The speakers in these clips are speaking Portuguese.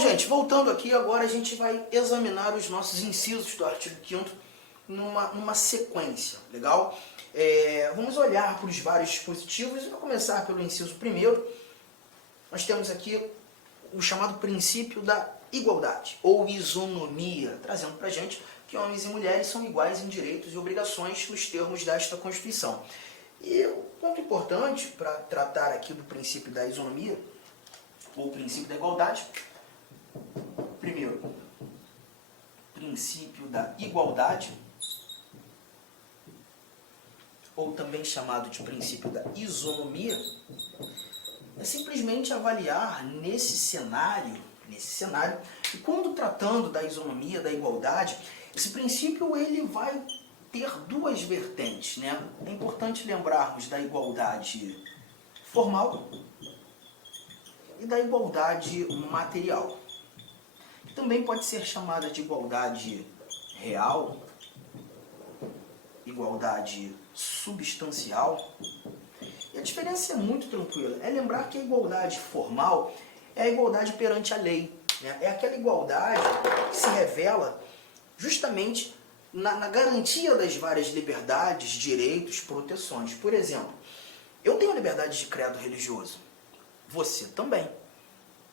Bom, gente, voltando aqui, agora a gente vai examinar os nossos incisos do artigo 5º numa sequência, legal? Vamos olhar para os vários dispositivos e vou começar pelo inciso 1º. Nós temos aqui o chamado princípio da igualdade, ou isonomia, trazendo para a gente que homens e mulheres são iguais em direitos e obrigações nos termos desta Constituição. E o ponto importante para tratar aqui do princípio da isonomia, ou princípio da igualdade, primeiro, princípio da igualdade, ou também chamado de princípio da isonomia, é simplesmente avaliar nesse cenário, e quando tratando da isonomia, da igualdade, esse princípio ele vai ter duas vertentes, né? É importante lembrarmos da igualdade formal e da igualdade material. Também pode ser chamada de igualdade real, igualdade substancial. E a diferença é muito tranquila. É lembrar que a igualdade formal é a igualdade perante a lei, né? É aquela igualdade que se revela justamente na garantia das várias liberdades, direitos, proteções. Por exemplo, eu tenho liberdade de credo religioso. Você também.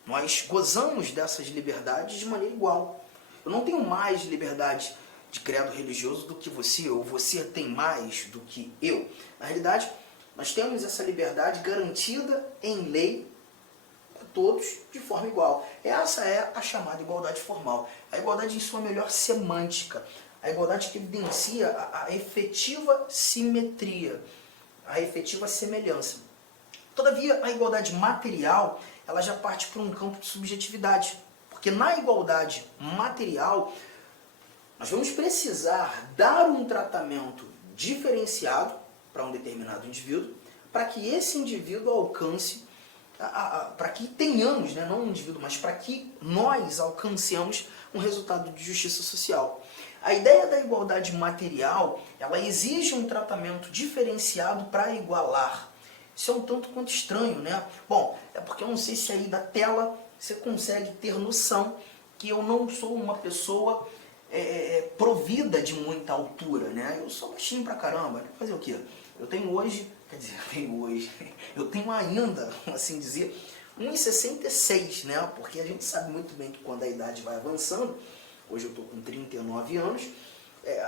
Nós gozamos dessas liberdades de maneira igual. Eu não tenho mais liberdade de credo religioso do que você, ou você tem mais do que eu. Na realidade, nós temos essa liberdade garantida em lei para todos de forma igual. Essa é a chamada igualdade formal. A igualdade em sua melhor semântica. A igualdade que evidencia a efetiva simetria, a efetiva semelhança. Todavia, a igualdade material, ela já parte para um campo de subjetividade. Porque na igualdade material, nós vamos precisar dar um tratamento diferenciado para um determinado indivíduo, para que esse indivíduo alcance, para que tenhamos, né, não um indivíduo, mas para que nós alcancemos um resultado de justiça social. A ideia da igualdade material, ela exige um tratamento diferenciado para igualar. Isso é um tanto quanto estranho, né? Bom, é porque eu não sei se aí da tela você consegue ter noção que eu não sou uma pessoa provida de muita altura, né? Eu sou baixinho pra caramba. Fazer o quê? Eu tenho hoje, eu tenho ainda, assim dizer, 1,66, né? Porque a gente sabe muito bem que quando a idade vai avançando, hoje eu estou com 39 anos,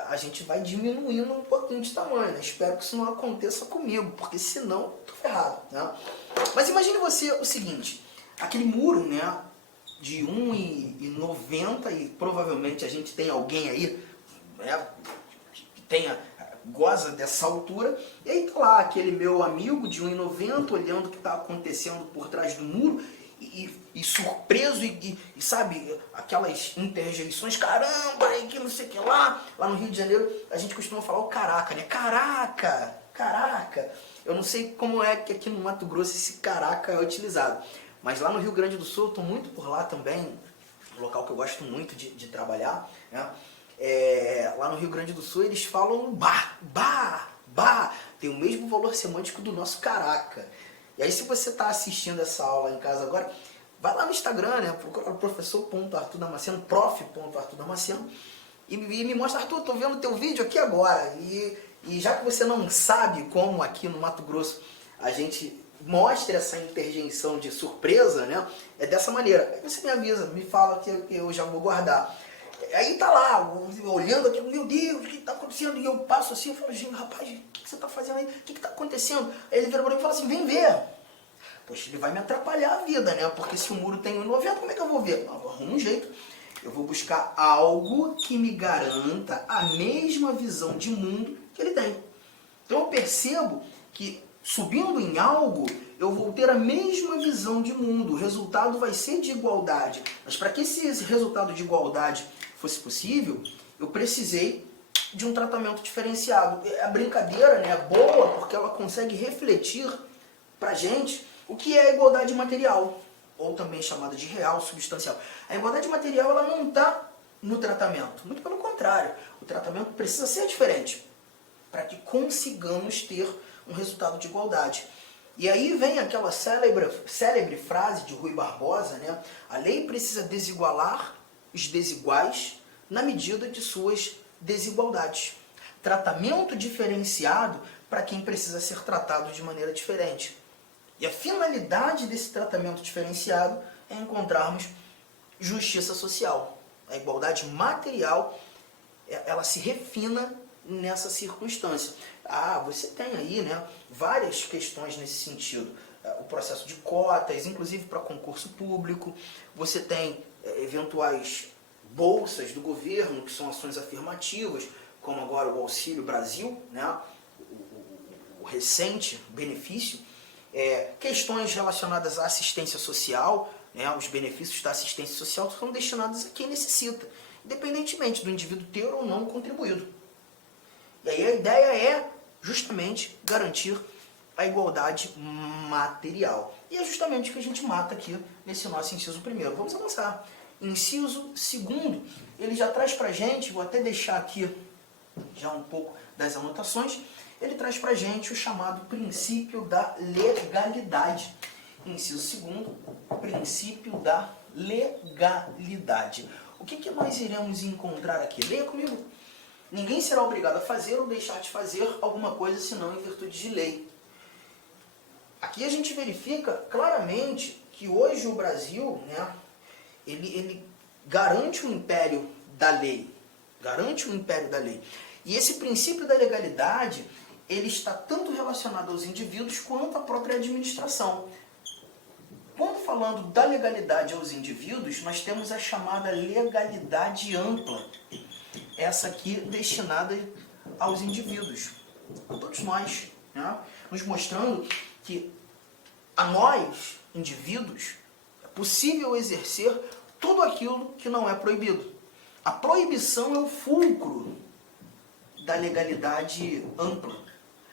a gente vai diminuindo um pouquinho de tamanho, né? Espero que isso não aconteça comigo, porque senão eu tô ferrado, né? Mas imagine você o seguinte, aquele muro, né, de 1,90 e provavelmente a gente tem alguém aí, né, que goza dessa altura, e aí tá lá aquele meu amigo de 1,90 olhando o que está acontecendo por trás do muro, e surpreso, e sabe, aquelas interjeições, caramba, que não sei o que lá no Rio de Janeiro a gente costuma falar o caraca, né? Caraca. Eu não sei como é que aqui no Mato Grosso esse caraca é utilizado, mas lá no Rio Grande do Sul eu estou muito por lá também, um local que eu gosto muito de trabalhar, né? Lá no Rio Grande do Sul eles falam bah, tem o mesmo valor semântico do nosso caraca. E aí se você está assistindo essa aula em casa agora, vai lá no Instagram, né? Procura o professor.arturdamasceno, prof.arturdamasceno, e me mostra, Arthur, estou vendo o teu vídeo aqui agora. E já que você não sabe como aqui no Mato Grosso a gente mostra essa interjeição de surpresa, né? É dessa maneira. Aí você me avisa, me fala que eu já vou guardar. Aí tá lá, olhando aqui, meu Deus, o que está acontecendo? E eu passo assim, eu falo, gente, rapaz, o que você está fazendo aí? O que está acontecendo? Aí ele vira para mim e fala assim, vem ver. Poxa, ele vai me atrapalhar a vida, né? Porque se o muro tem 1,90, como é que eu vou ver? Eu arrumo um jeito. Eu vou buscar algo que me garanta a mesma visão de mundo que ele tem. Então eu percebo que subindo em algo, eu vou ter a mesma visão de mundo. O resultado vai ser de igualdade. Mas para que esse resultado de igualdade fosse possível, eu precisei de um tratamento diferenciado. A brincadeira, né, é boa porque ela consegue refletir para a gente o que é a igualdade material, ou também chamada de real, substancial. A igualdade material ela não está no tratamento, muito pelo contrário. O tratamento precisa ser diferente para que consigamos ter um resultado de igualdade. E aí vem aquela célebre frase de Rui Barbosa, né? A lei precisa desigualar os desiguais na medida de suas desigualdades. Tratamento diferenciado para quem precisa ser tratado de maneira diferente. E a finalidade desse tratamento diferenciado é encontrarmos justiça social. A igualdade material, ela se refina nessa circunstância. Você tem aí, né, várias questões nesse sentido. O processo de cotas, inclusive para concurso público. Você tem eventuais bolsas do governo, que são ações afirmativas, como agora o Auxílio Brasil, né, o recente benefício. Questões relacionadas à assistência social, né, os benefícios da assistência social são destinados a quem necessita, independentemente do indivíduo ter ou não contribuído. E aí a ideia é justamente garantir a igualdade material. E é justamente o que a gente mata aqui nesse nosso inciso primeiro. Vamos avançar. Inciso segundo, ele já traz pra gente, vou até deixar aqui já um pouco das anotações, ele traz pra gente o chamado princípio da legalidade. Inciso segundo, princípio da legalidade. O que nós iremos encontrar aqui? Leia comigo. Ninguém será obrigado a fazer ou deixar de fazer alguma coisa senão em virtude de lei. Aqui a gente verifica claramente que hoje o Brasil, né, ele garante o império da lei. Garante o império da lei. E esse princípio da legalidade, ele está tanto relacionado aos indivíduos quanto à própria administração. Quando falando da legalidade aos indivíduos, nós temos a chamada legalidade ampla. Essa aqui destinada aos indivíduos, a todos nós, né? Nos mostrando que a nós, indivíduos, é possível exercer tudo aquilo que não é proibido. A proibição é o fulcro da legalidade ampla.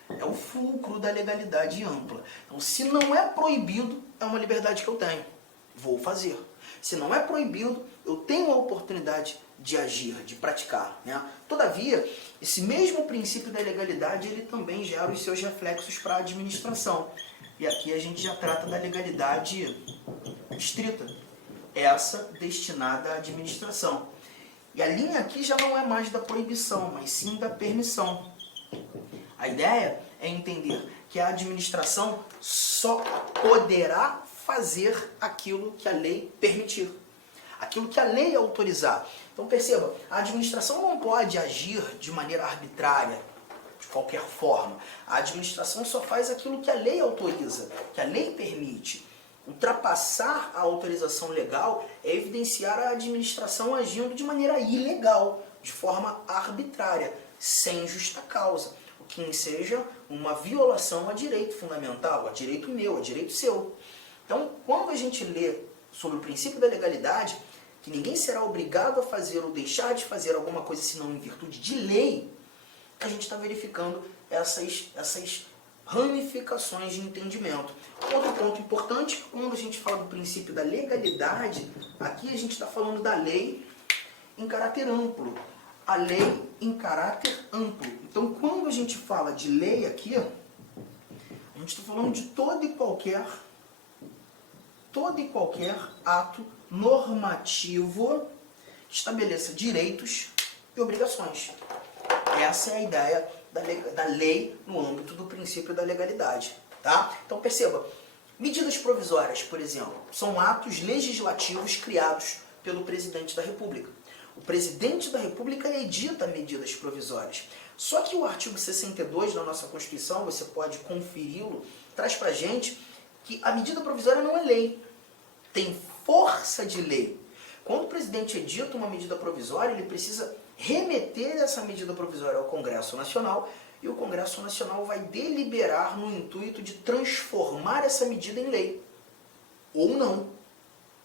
É o fulcro da legalidade ampla. Então, se não é proibido, é uma liberdade que eu tenho. Vou fazer. Se não é proibido, eu tenho a oportunidade de agir, de praticar, né? Todavia, esse mesmo princípio da legalidade, ele também gera os seus reflexos para a administração. E aqui a gente já trata da legalidade estrita, essa destinada à administração. E a linha aqui já não é mais da proibição, mas sim da permissão. A ideia é entender que a administração só poderá fazer aquilo que a lei permitir, aquilo que a lei autorizar. Então perceba, a administração não pode agir de maneira arbitrária, de qualquer forma. A administração só faz aquilo que a lei autoriza, que a lei permite. Ultrapassar a autorização legal é evidenciar a administração agindo de maneira ilegal, de forma arbitrária, sem justa causa, o que seja uma violação a direito fundamental, a direito meu, a direito seu. Então, quando a gente lê sobre o princípio da legalidade, que ninguém será obrigado a fazer ou deixar de fazer alguma coisa senão em virtude de lei, a gente está verificando essas ramificações de entendimento. Outro ponto importante, quando a gente fala do princípio da legalidade, aqui a gente está falando da lei em caráter amplo. A lei em caráter amplo. Então, quando a gente fala de lei aqui, a gente está falando de todo e qualquer ato normativo que estabeleça direitos e obrigações. Essa é a ideia da lei no âmbito do princípio da legalidade. Tá? Então perceba, medidas provisórias, por exemplo, são atos legislativos criados pelo presidente da República. O presidente da República edita medidas provisórias. Só que o artigo 62 da nossa Constituição, você pode conferi-lo, traz pra gente que a medida provisória não é lei, tem força de lei. Quando o presidente edita uma medida provisória, ele precisa remeter essa medida provisória ao Congresso Nacional e o Congresso Nacional vai deliberar no intuito de transformar essa medida em lei. Ou não.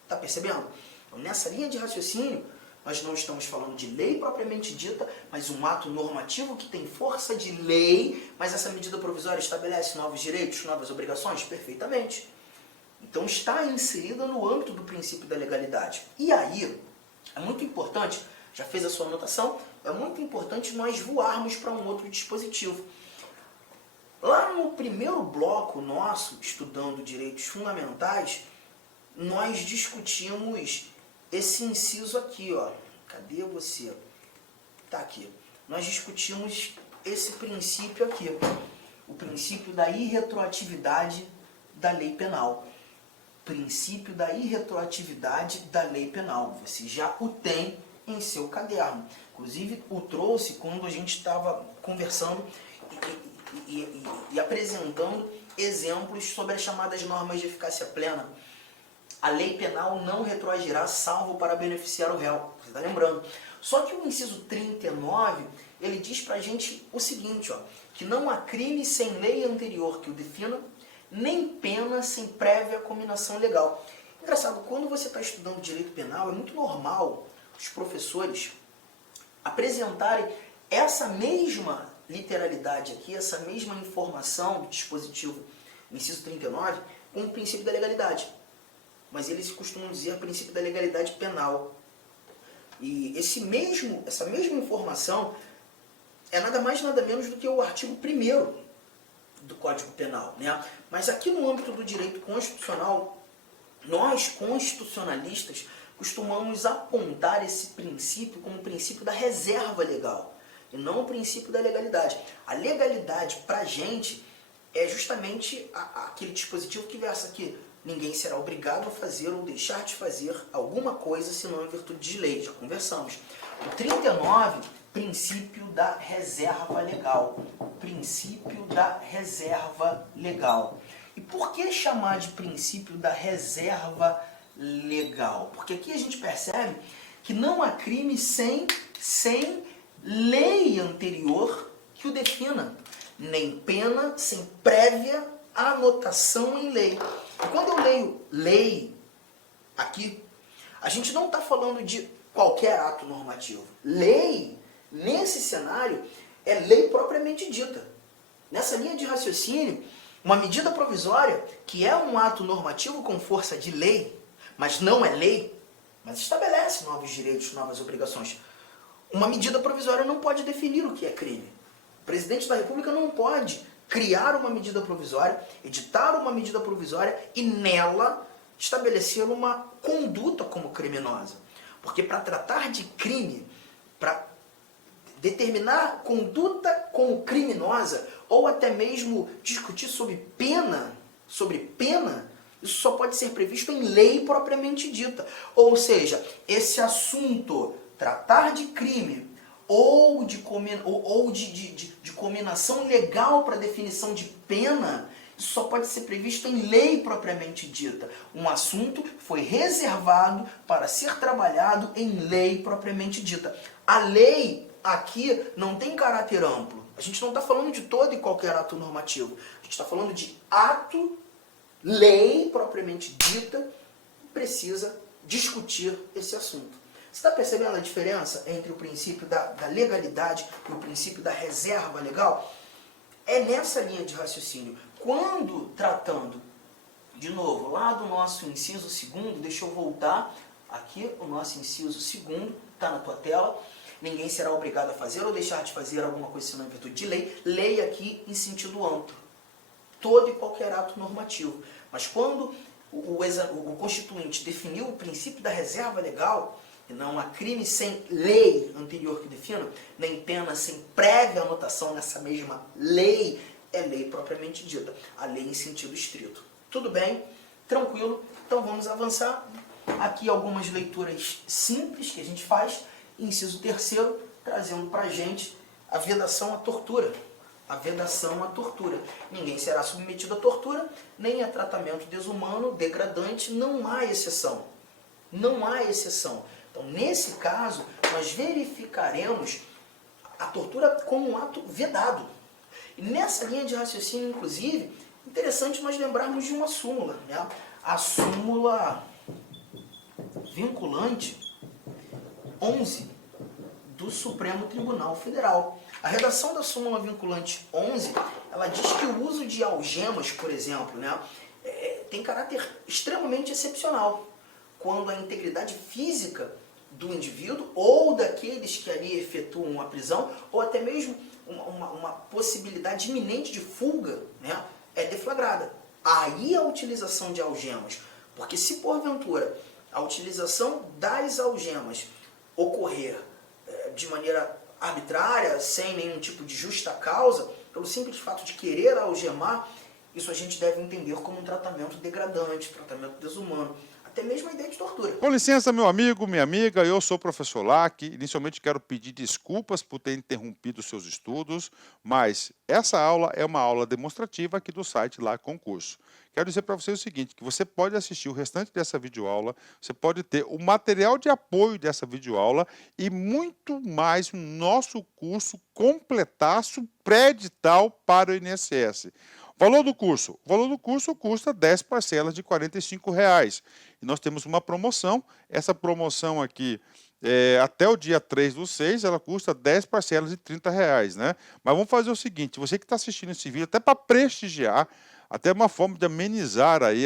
Está percebendo? Então, nessa linha de raciocínio, nós não estamos falando de lei propriamente dita, mas um ato normativo que tem força de lei, mas essa medida provisória estabelece novos direitos, novas obrigações? Perfeitamente. Então está inserida no âmbito do princípio da legalidade. E aí, é muito importante, já fez a sua anotação, é muito importante nós voarmos para um outro dispositivo. Lá no primeiro bloco nosso, estudando direitos fundamentais, nós discutimos esse inciso aqui, ó. Cadê você? Tá aqui. Nós discutimos esse princípio aqui, o princípio da irretroatividade da lei penal. Princípio da irretroatividade da lei penal. Você já o tem em seu caderno. Inclusive, o trouxe quando a gente estava conversando e apresentando exemplos sobre as chamadas normas de eficácia plena. A lei penal não retroagirá salvo para beneficiar o réu. Você está lembrando? Só que o inciso 39, ele diz para a gente o seguinte, ó, que não há crime sem lei anterior que o defina, nem pena sem prévia cominação legal. Engraçado, quando você está estudando direito penal, é muito normal os professores apresentarem essa mesma literalidade aqui, essa mesma informação do dispositivo, no inciso 39, com o princípio da legalidade. Mas eles costumam dizer princípio da legalidade penal. E essa mesma informação é nada mais nada menos do que o artigo 1º do Código Penal, né? Mas aqui no âmbito do direito constitucional, nós constitucionalistas costumamos apontar esse princípio como o princípio da reserva legal, e não o princípio da legalidade. A legalidade, para a gente, é justamente aquele dispositivo que versa aqui: ninguém será obrigado a fazer ou deixar de fazer alguma coisa senão em virtude de lei. Já conversamos. O 39, princípio da reserva legal. Princípio da reserva legal. E por que chamar de princípio da reserva legal? Porque aqui a gente percebe que não há crime sem lei anterior que o defina, nem pena sem prévia anotação em lei. E quando eu leio lei aqui, a gente não está falando de qualquer ato normativo. Lei, nesse cenário, é lei propriamente dita. Nessa linha de raciocínio, uma medida provisória, que é um ato normativo com força de lei, mas não é lei, mas estabelece novos direitos, novas obrigações. Uma medida provisória não pode definir o que é crime. O presidente da República não pode criar uma medida provisória, editar uma medida provisória e nela estabelecer uma conduta como criminosa. Porque para tratar de crime, para determinar conduta como criminosa, ou até mesmo discutir sobre pena, isso só pode ser previsto em lei propriamente dita. Ou seja, esse assunto, tratar de crime, ou de cominação legal para definição de pena, isso só pode ser previsto em lei propriamente dita. Um assunto foi reservado para ser trabalhado em lei propriamente dita. A lei aqui não tem caráter amplo. A gente não está falando de todo e qualquer ato normativo. A gente está falando de ato, lei propriamente dita, precisa discutir esse assunto. Você está percebendo a diferença entre o princípio da legalidade e o princípio da reserva legal? É nessa linha de raciocínio. Quando tratando, de novo, lá do nosso inciso 2º, deixa eu voltar aqui, o nosso inciso 2º, está na tua tela. Ninguém será obrigado a fazer ou deixar de fazer alguma coisa senão em virtude de lei. Lei aqui em sentido amplo. Todo e qualquer ato normativo. Mas quando o Constituinte definiu o princípio da reserva legal, e não há crime sem lei anterior que defina, nem pena sem prévia anotação nessa mesma lei, é lei propriamente dita. A lei em sentido estrito. Tudo bem? Tranquilo? Então vamos avançar. Aqui algumas leituras simples que a gente faz. Inciso 3º, trazendo para a gente a vedação à tortura. A vedação à tortura. Ninguém será submetido à tortura, nem a tratamento desumano, degradante, não há exceção. Não há exceção. Então, nesse caso, nós verificaremos a tortura como um ato vedado. E nessa linha de raciocínio, inclusive, interessante nós lembrarmos de uma súmula, né? A súmula vinculante 11 do Supremo Tribunal Federal. A redação da súmula vinculante 11, ela diz que o uso de algemas, por exemplo, né, tem caráter extremamente excepcional, quando a integridade física do indivíduo ou daqueles que ali efetuam a prisão, ou até mesmo uma possibilidade iminente de fuga, né, é deflagrada. Aí a utilização de algemas, porque se porventura a utilização das algemas ocorrer de maneira arbitrária, sem nenhum tipo de justa causa, pelo simples fato de querer algemar, isso a gente deve entender como um tratamento degradante, tratamento desumano, até mesmo a ideia de tortura. Com licença, meu amigo, minha amiga, eu sou o professor Lac. Inicialmente quero pedir desculpas por ter interrompido os seus estudos, mas essa aula é uma aula demonstrativa aqui do site Lac Concurso. Quero dizer para você o seguinte, que você pode assistir o restante dessa videoaula, você pode ter o material de apoio dessa videoaula e muito mais no nosso curso completaço pré-edital para o INSS. Valor do curso? O valor do curso custa 10 parcelas de R$ 45. E nós temos uma promoção. Essa promoção aqui, até o dia 3/6, ela custa 10 parcelas de R$ 30, né? Mas vamos fazer o seguinte, você que está assistindo esse vídeo, até para prestigiar, até uma forma de amenizar aí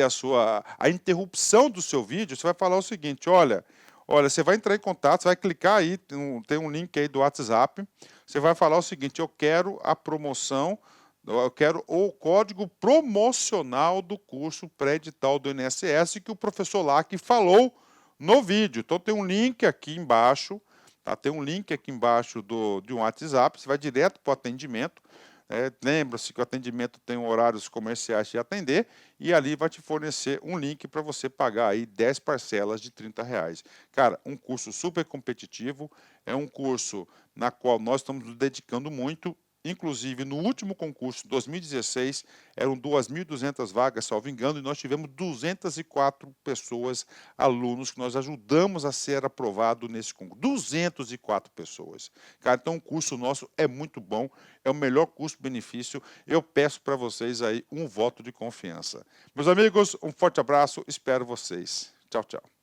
a interrupção do seu vídeo, você vai falar o seguinte, olha, você vai entrar em contato, você vai clicar aí, tem um link aí do WhatsApp, você vai falar o seguinte, eu quero a promoção, eu quero o código promocional do curso pré-edital do INSS que o professor Lac falou no vídeo. Então tem um link aqui embaixo, tá? Tem um link aqui embaixo de um WhatsApp, você vai direto para o atendimento. Lembra-se que o atendimento tem horários comerciais de atender e ali vai te fornecer um link para você pagar aí 10 parcelas de R$ 30. Cara, um curso super competitivo, é um curso na qual nós estamos nos dedicando muito. Inclusive, no último concurso, 2016, eram 2.200 vagas, salvo engano, e nós tivemos 204 pessoas, alunos, que nós ajudamos a ser aprovado nesse concurso. 204 pessoas. Cara, então o curso nosso é muito bom, é o melhor custo-benefício. Eu peço para vocês aí um voto de confiança. Meus amigos, um forte abraço, espero vocês. Tchau, tchau.